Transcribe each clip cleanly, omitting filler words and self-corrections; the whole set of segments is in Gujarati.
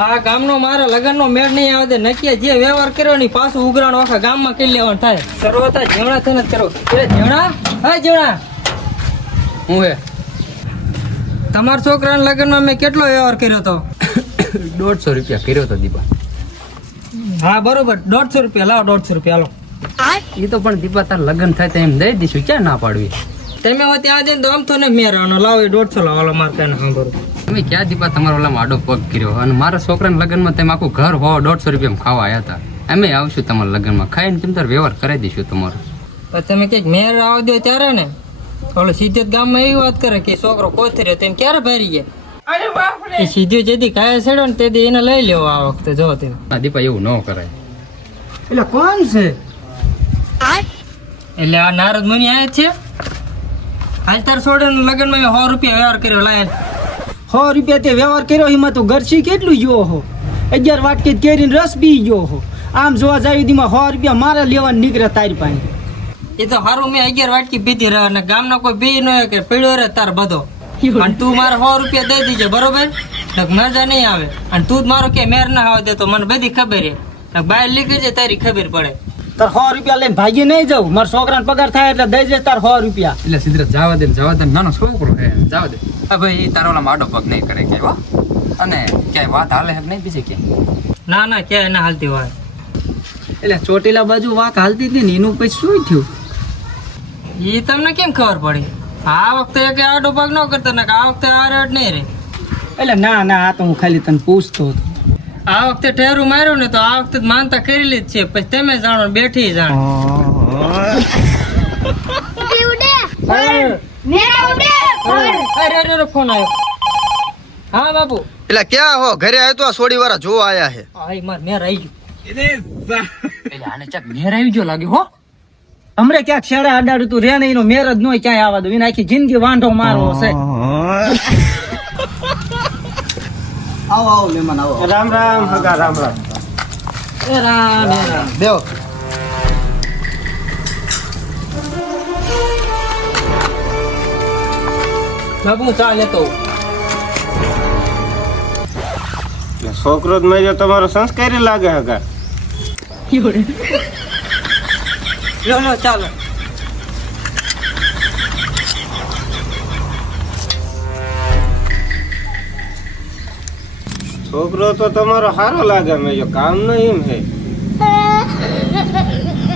આ ગામનો મારા લગ્નનો મેળ નહીં આવે નક્કી જે વ્યવહાર કર્યો ને પાછું ઉઘરાણ આખા ગામમાં કરી લેવાનું થાય. સર્વતા જેવણા થઈને જ કરો. એ જેવણા, હા જેવણા, હું હે તમારા છોકરાના લગ્નમાં મેં કેટલો વ્યવહાર કર્યો હતો? 150 રૂપિયા કર્યો તો દીપા. હા બરોબર, 150 રૂપિયા લાવો, 150 રૂપિયા હાલો. એ તો પણ દીપા તાર લગ્ન થાય તો એમ દઈ દઈશું, ક્યાં ના પાડવી. તમે હવે ત્યાં જઈને તો આમ તો ને મેરાનો લાવો, એ 150 લાવો. હાલો મારે કઈ સાંભળો. તમે ક્યાં દીપા તમારા ઓલામાં આડો પગ કર્યો અને મારા છોકરાના લગ્નમાં તમે આખું ઘર હો 150 રૂપિયામાં ખાવા આવ્યા હતા. અમે આવશું તમારા લગ્નમાં, ખાઈને તમે તાર વ્યવહાર કરાવી દઈશું તમારો. તમે કઈક મેર આવવા દો ત્યારે ને ઓલો સીધે ગામમાં એવી વાત કરે કે છોકરો કોથી રહ્યો તેમ ક્યારે ભરી ગયા. એ સીધું જેથી કાયા છેડો ને તેથી એને લઈ લેવો આ વખતે. જો તે દીપા એવું ન કરાય. એટલે કોણ છે? એટલે આ નારદ મુનિ આયા છે. હાલ તાર છોડે લગ્નમાં 100 રૂપિયા વ્યવહાર કર્યો. લાય 100 રૂપિયા તે વ્યવહાર કર્યો. એમાં તો ગરસી કેટલું જોવો હો, 11 વાટકી કેરીને રસ પી ગયો હો. આમ જોવા જાય દીમાં 100 રૂપિયા મારે લેવા નીકળે તારી પાસે. એ તો હારું મેં 11 વાટકી પીધી રહે અને ગામના કોઈ પી ન કે પીડ્યો રહે તાર બધો. અને તું મારે 100 રૂપિયા દઈ દીજે બરોબર. મજા નહીં આવે અને તું મારો કે મેર ના આવવા દે તો મને બધી ખબર છે. બહાર લીધી છે તારી ખબર પડે. તાર 100 રૂપિયા લઈને ભાગી નહીં જાવ. મારા છોકરાને પગાર થાય એટલે દઈ દે તાર 100 રૂપિયા. એટલે સિદ્ધરાજ જવા દે, નાનો છોકરો હે, જવા દે. હા ભાઈ, તારો ઓલા આડો પગ નહીં કરે ક્યાંય હો. અને ક્યાંય વાત હાલે હક નહીં બીજે ક્યાંય? ના ના ક્યાંય ના હાલતી વાત. એટલે ચોટીલા બાજુ વાત હાલતી હતી ને એનું પછી શું થયું? એ તમને કેમ ખબર પડી? આ વખતે એક આડો પગ ન કરતો ને આ વખતે આ રેટ નહીં રે. એટલે ના આ તો હું ખાલી તને પૂછતો હતો. આ વખતે ઠેરું માર્યું ને તો આ વખતે માનતા કરેલી જ છે. પછી તમે જાણો, બેઠી જાણો. અરે ફોન આવ્યો. હા બાપુ. એટલે ક્યાં હો? ઘરે આવ્યો તો આ સોડી વાળા જોવા આયા છે. હા માર મેર આવી ગયું. એટલે આને ચાક મેર આવી ગયો લાગે હો. હમણે ક્યાંક શેડા અડાડું તું રે ને એનો મેર જ ન ક્યાંય આવવા દઉં. એને આખી જિંદગી વાંઢો મારવો છે. આવો આવો મહેમાન આવો. રામ રામ હગા, રામ રામ. એ રામ એ રામ. બેહો. બાપુ ચા લેતો. છોકરો જ માર્યો તમારો સંસ્કારી લાગે હગા. લો ચાલો. છોકરો તો તમારો સારો લાગે, મેં જો કામ નો એમ છે.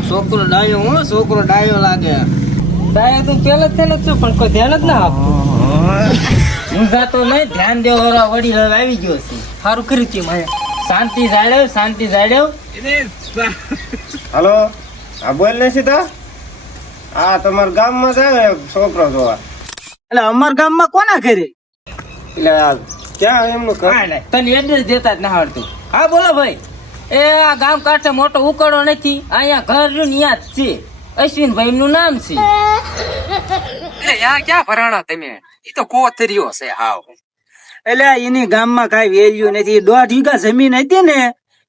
છોકરો ડાયો હું, છોકરો ડાયો લાગે. ડાયા તું પેલા જ થઈને છું પણ કોઈ ધ્યાન જ ના આપતું. હું જાતો નહીં, ધ્યાન દેવા વડી હવે આવી ગયો છે. સારું કર્યું તી મારે. શાંતિ જાળવ, શાંતિ જાળવ. હાલો, આ બોલ ને સીધા. હા, તમારા ગામમાં જાય છોકરો જોવા. એટલે અમાર ગામમાં કોના ઘરે? એટલે આ ક્યાં એમનું ઘર? તને એડ્રેસ દેતા જ ના આવડતું. હા બોલો ભાઈ. એ આ ગામ કાંઠે મોટો ઉકળો નથી. અહીંયા ઘર રહ્યું ને યાદ છે. અશ્વિનભાઈ નું નામ છે. યા ક્યાં ભરાણા તમે? એ તો કોથરીઓ છે હાવ. એટલે એની ગામમાં કઈ વેલ્યુ નથી. 1.5 વીઘા જમીન હતી ને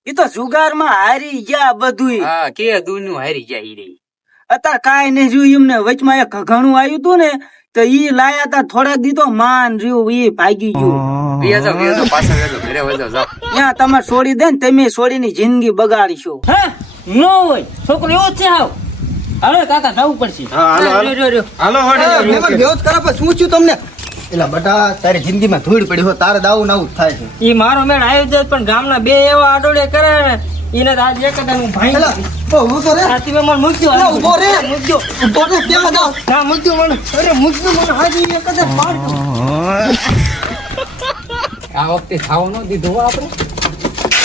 એ તો જુગારમાં હારી ગયા બધું. હા, કે દુનું હારી ગયા ઈ રે. અત્યારે કાંઈ નહીં જોયું. એમને વચમાં એક ઘણું આવ્યું હતું ને તો ઈ લાયા તા થોડાક દી તો માન રહ્યું, ઈ ભાગી ગયું. વેજો પાછા વેજો ઘરે વેજો જાવ. ત્યાં તમારે છોડી દે ને તમે છોડીની જિંદગી બગાડીશો. હા નો હોય છોકરો એવો જ છે. હાવ હવે કાકા જવું પડશે. હા, હાલો હાલો હાલો મહેમાન વાડી. બેહો જ ખરા, પણ શું થયું તમને? એટલે બટા તારી જિંદગીમાં ધૂળ પડી હોય, તારે દાવું નાવું જ થાય છે. ઈ મારો મેળ આવ્યો જ પણ ગામના બે એવા આડોડે કરે ને એને તો આજ એક હું ભાઈ એટલે ઉભો તો રે. રાતી મેં મને મૂક્યો. એટલે ઉભો રે. મૂક્યો. ઉભો રે, કેમ જાવ? ના મૂક્યો મને. અરે મૂક્યો મને હાજી એક જ પાડ્યો. આ વખતે ખાવા ન દીધું હો આપણે.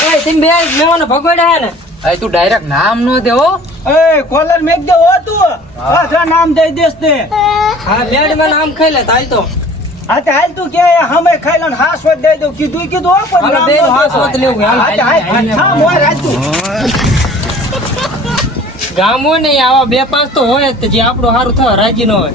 એ તમે બે મેવાને ભગવાડ્યા ને. હવે તું ડાયરેક્ટ નામ ન દે હો. એ કોલર મેક દે હો તું. પાછા નામ દઈ દેસ તે. હા બેડ માં નામ ખાઈ લે તાઈ તો. હા તે હાલ તું કે હમે ખાઈ લો ને હાસ વધ દઈ દઉં. કીધું હો પણ હાલો નામ બે ન હાથ દેતા. વધ લેવું. હાલ. હા તે હાલ છા મોય રાજતું. ગામ હોય ને આવા બે પાંચ તો હોય જ તે જે આપણું સારું થવા રાજી ન હોય.